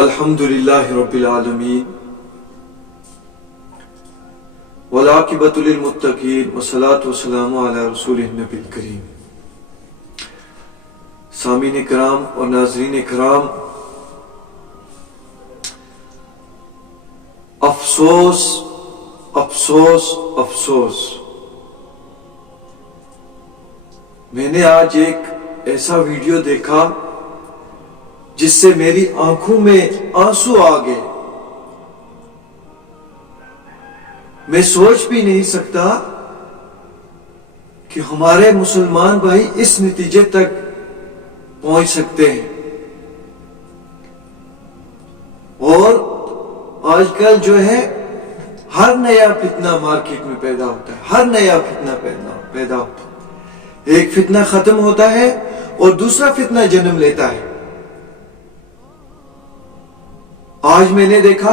الحمدللہ رب العالمین والعاقبۃ للمتقین والصلاۃ والسلام علی رسول النبی الکریم۔ سامعین کرام اور ناظرین کرام، افسوس افسوس افسوس، میں نے آج ایک ایسا ویڈیو دیکھا جس سے میری آنکھوں میں آنسو آ گئے۔ میں سوچ بھی نہیں سکتا کہ ہمارے مسلمان بھائی اس نتیجے تک پہنچ سکتے ہیں۔ اور آج کل جو ہے ہر نیا فتنہ مارکیٹ میں پیدا ہوتا ہے، ہر نیا فتنہ پیدا ہوتا ہے۔ ایک فتنہ ختم ہوتا ہے اور دوسرا فتنہ جنم لیتا ہے۔ آج میں نے دیکھا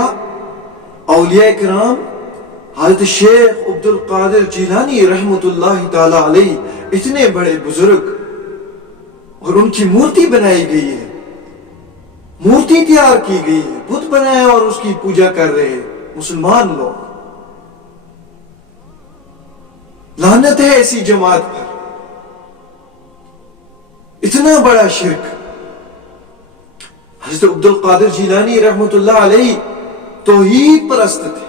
اولیاء کرام، حضرت شیخ عبد القادر جیلانی رحمۃ اللہ تعالی علیہ، اتنے بڑے بزرگ، اور ان کی مورتی بنائی گئی ہے، مورتی تیار کی گئی ہے، بت بنایا اور اس کی پوجا کر رہے ہیں مسلمان لوگ۔ لعنت ہے ایسی جماعت پر، اتنا بڑا شرک۔ حضرت عبد القادر جیلانی رحمۃ اللہ علیہ توحید پرست تھے،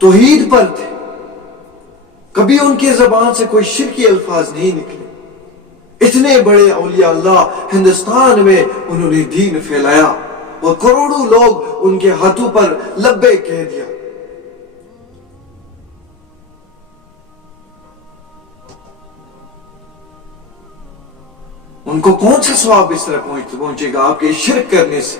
توحید پر تھے، کبھی ان کی زبان سے کوئی شرکی الفاظ نہیں نکلے۔ اتنے بڑے اولیاء اللہ ہندوستان میں انہوں نے دین پھیلایا اور کروڑوں لوگ ان کے ہاتھوں پر لبیک کہہ دیا۔ ان کو کون سا ثواب اس طرح پہنچے گا آپ کے شرک کرنے سے؟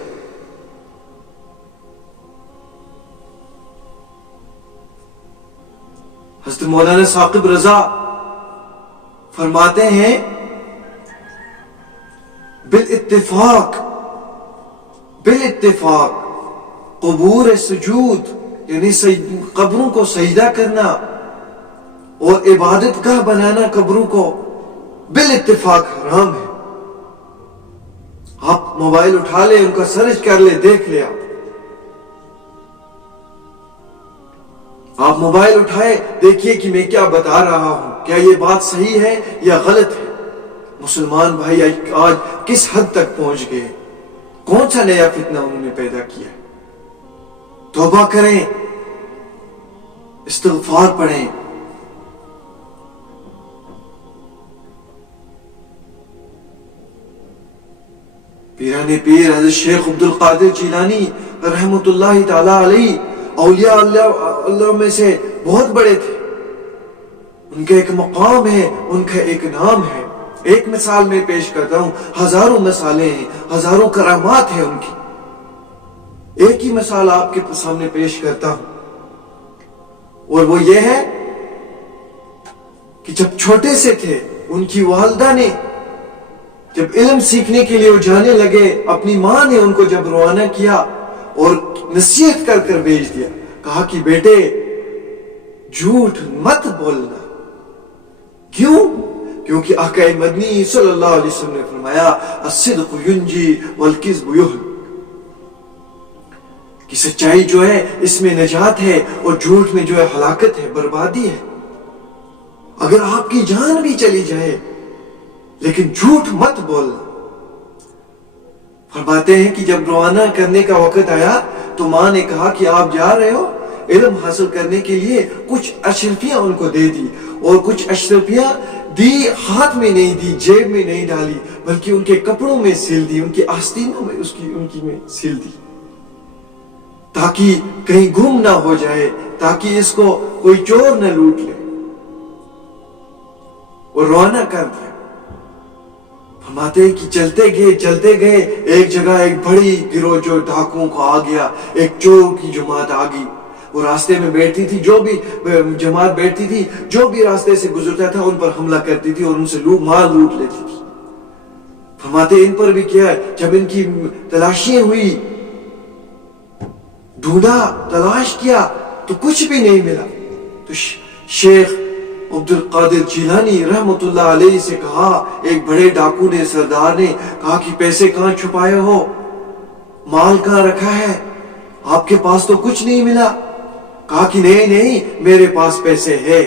حضرت مولانا ثاقب رضا فرماتے ہیں، بالاتفاق قبور سجود یعنی قبروں کو سجدہ کرنا اور عبادت گاہ بنانا قبروں کو بالاتفاق حرام ہے۔ آپ موبائل اٹھا لے، ان کا سرچ کر لے، دیکھ لے۔ آپ موبائل اٹھائے، دیکھیے کہ میں کیا بتا رہا ہوں، کیا یہ بات صحیح ہے یا غلط ہے۔ مسلمان بھائی آج کس حد تک پہنچ گئے، کون سا نیا فتنہ انہوں نے پیدا کیا۔ توبہ کریں، استغفار پڑھیں۔ پیران پیر حضرت شیخ عبد القادر جیلانی رحمۃ اللہ تعالی علیہ اولیاء اللہ میں سے بہت بڑے تھے۔ ان کا ایک مقام ہے، ان کا ایک نام ہے۔ ایک مثال میں پیش کرتا ہوں، ہزاروں مثالیں ہیں، ہزاروں کرامات ہیں ان کی۔ ایک ہی مثال آپ کے سامنے پیش کرتا ہوں، اور وہ یہ ہے کہ جب چھوٹے سے تھے، ان کی والدہ نے جب علم سیکھنے کے لیے وہ جانے لگے، اپنی ماں نے ان کو جب روانہ کیا اور نصیحت کر کر بھیج دیا، کہا کہ بیٹے جھوٹ مت بولنا۔ کیوں؟ کیونکہ آقا مدنی صلی اللہ علیہ وسلم نے فرمایا، الصدق ینجی والکذب یہلک، کہ سچائی جو ہے اس میں نجات ہے اور جھوٹ میں جو ہے ہلاکت ہے، بربادی ہے۔ اگر آپ کی جان بھی چلی جائے لیکن جھوٹ مت بولنا۔ فرماتے ہیں کہ جب روانہ کرنے کا وقت آیا تو ماں نے کہا کہ آپ جا رہے ہو علم حاصل کرنے کے لیے، کچھ اشرفیاں ان کو دے دی، اور کچھ اشرفیاں دی ہاتھ میں نہیں دی، جیب میں نہیں ڈالی، بلکہ ان کے کپڑوں میں سل دی، ان کے آستینوں میں ان کی میں سل دی، تاکہ کہیں گم نہ ہو جائے، تاکہ اس کو کوئی چور نہ لوٹ لے، اور روانہ کر دیا۔ فرماتے ہیں کہ چلتے گئے ایک جگہ ایک بڑی گروہ جو ڈاکوؤں کو آ گیا، ایک چوروں کی جماعت آ گئی، وہ راستے میں بیٹھتی تھی، جو بھی جماعت بیٹھتی تھی، جو بھی راستے سے گزرتا تھا ان پر حملہ کرتی تھی اور ان سے مال لوٹ لیتی تھی۔ فرماتے ان پر بھی کیا، جب ان کی تلاشی ہوئی، ڈھونڈا، تلاش کیا تو کچھ بھی نہیں ملا، تو شیخ عبد القادر جیلانی رحمۃ اللہ علیہ سے کہا، ایک بڑے ڈاکو نے، سردار نے کہا کہ پیسے کہاں چھپائے ہو؟ مال کہاں رکھا ہے؟ آپ کے پاس تو کچھ نہیں ملا. کہا کہ نہیں میرے پاس پیسے ہے.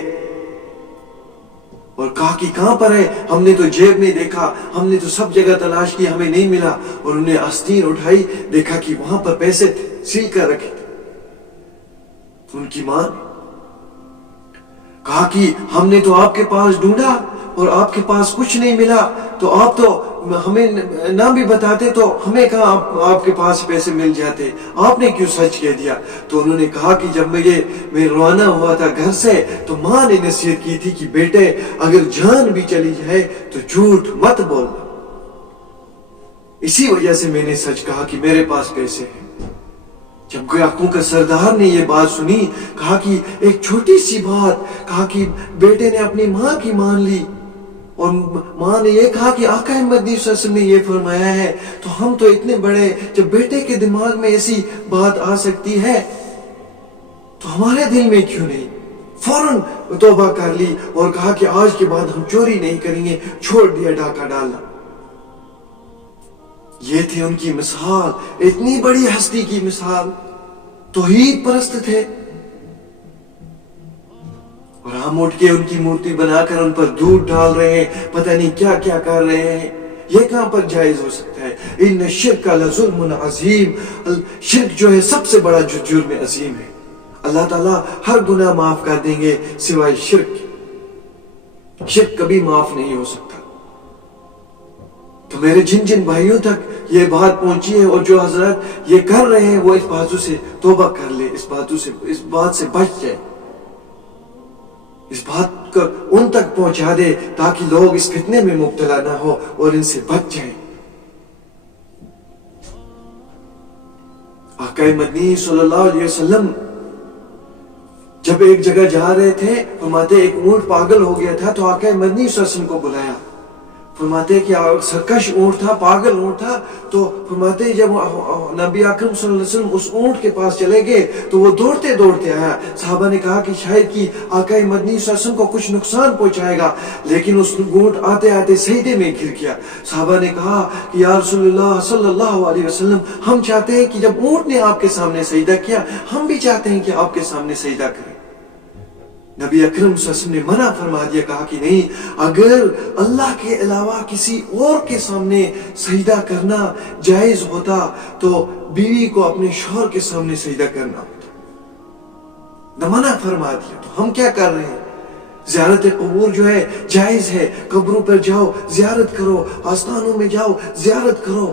اور کہا کہ کہاں پر ہے؟ ہم نے تو جیب میں دیکھا, ہم نے تو سب جگہ تلاش کی, ہمیں نہیں ملا. اور انہوں نے آستین اٹھائی, دیکھا کہ وہاں پر پیسے تھے, سیل کر رکھے تھے. ان کی ماں کہا کہ ہم نے تو آپ کے پاس ڈھونڈا اور آپ کے پاس کچھ نہیں ملا, تو آپ تو ہمیں نہ بھی بتاتے تو ہمیں کہاں آپ کے پاس پیسے مل جاتے, آپ نے کیوں سچ کہہ دیا؟ تو انہوں نے کہا کہ جب میں روانہ ہوا تھا گھر سے تو ماں نے نصیحت کی تھی کہ بیٹے اگر جان بھی چلی جائے تو جھوٹ مت بولنا. اسی وجہ سے میں نے سچ کہا کہ میرے پاس پیسے ہیں. جب گراہکوں کا سردار نے یہ بات سنی, کہا کہ ایک چھوٹی سی بات, کہا کہ بیٹے نے اپنی ماں کی مان لی, اور ماں نے یہ کہا کہ آقا مدنی صلی اللہ علیہ وسلم نے یہ فرمایا ہے, تو ہم تو اتنے بڑے, جب بیٹے کے دماغ میں ایسی بات آ سکتی ہے تو ہمارے دل میں کیوں نہیں؟ فوراً توبہ کر لی اور کہا کہ آج کے بعد ہم چوری نہیں کریں گے, چھوڑ دیا ڈاکہ ڈالنا. یہ تھے ان کی مثال, اتنی بڑی ہستی کی مثال. توحید پرست تھے, اور ہم اٹھ کے ان کی مورتی بنا کر ان پر دودھ ڈال رہے ہیں, پتہ نہیں کیا کیا کر رہے ہیں. یہ کہاں پر جائز ہو سکتا ہے؟ ان الشرک لظلم عظیم, شرک جو ہے سب سے بڑا جرم عظیم ہے. اللہ تعالیٰ ہر گناہ معاف کر دیں گے سوائے شرک. شرک کبھی معاف نہیں ہو سکتا. تو میرے جن بھائیوں تک یہ بات پہنچی ہے, اور جو حضرات یہ کر رہے ہیں وہ اس باتوں سے توبہ کر لے, اس بات سے بچ جائے, اس بات کو ان تک پہنچا دے تاکہ لوگ اس فتنے میں مبتلا نہ ہو اور ان سے بچ جائیں. آقا مدنی صلی اللہ علیہ وسلم جب ایک جگہ جا رہے تھے, فرماتے ایک اونٹ پاگل ہو گیا تھا, تو آقا مدنی صلی اللہ علیہ وسلم کو بلایا. فرماتے کہ سرکش اونٹ تھا, پاگل اونٹ تھا. تو فرماتے جب نبی اکرم صلی اللہ علیہ وسلم اس اونٹ کے پاس چلے گئے تو وہ دوڑتے دوڑتے آیا. صحابہ نے کہا کہ شاید کہ آقا مدنی صلی اللہ علیہ وسلم کو کچھ نقصان پہنچائے گا, لیکن اس اونٹ آتے آتے سجدے میں گر گیا. صحابہ نے کہا کہ یا رسول اللہ صلی اللہ علیہ وسلم, ہم چاہتے ہیں کہ جب اونٹ نے آپ کے سامنے سجدہ کیا, ہم بھی چاہتے ہیں کہ آپ کے سامنے سجدہ کریں. نبی اکرم صلی اللہ علیہ وسلم نے منع فرما دیا, کہا کہ نہیں, اگر اللہ کے علاوہ کسی اور کے سامنے سجدہ کرنا جائز ہوتا تو بیوی کو اپنے شوہر کے سامنے سجدہ کرنا ہوتا. نہ منع فرما دیا. تو ہم کیا کر رہے ہیں؟ زیارت قبور جو ہے جائز ہے, قبروں پر جاؤ زیارت کرو, آستانوں میں جاؤ زیارت کرو,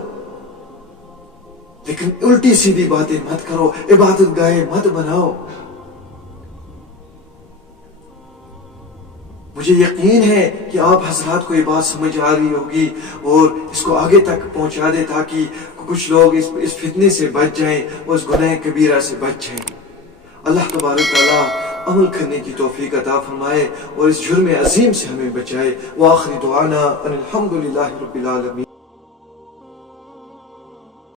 لیکن الٹی سیدھی باتیں مت کرو, عبادت گاہیں مت بناؤ. مجھے یقین ہے کہ آپ حضرات کو یہ بات سمجھ آ رہی ہوگی, اور اس کو آگے تک پہنچا دے تاکہ کچھ لوگ اس فتنے سے بچ جائیں اور اس گناہ کبیرہ سے بچ جائیں. اللہ تبارک تعالیٰ عمل کرنے کی توفیق عطا فرمائے اور اس جرم عظیم سے ہمیں بچائے. وآخر دعانا ان الحمدللہ رب العالمین.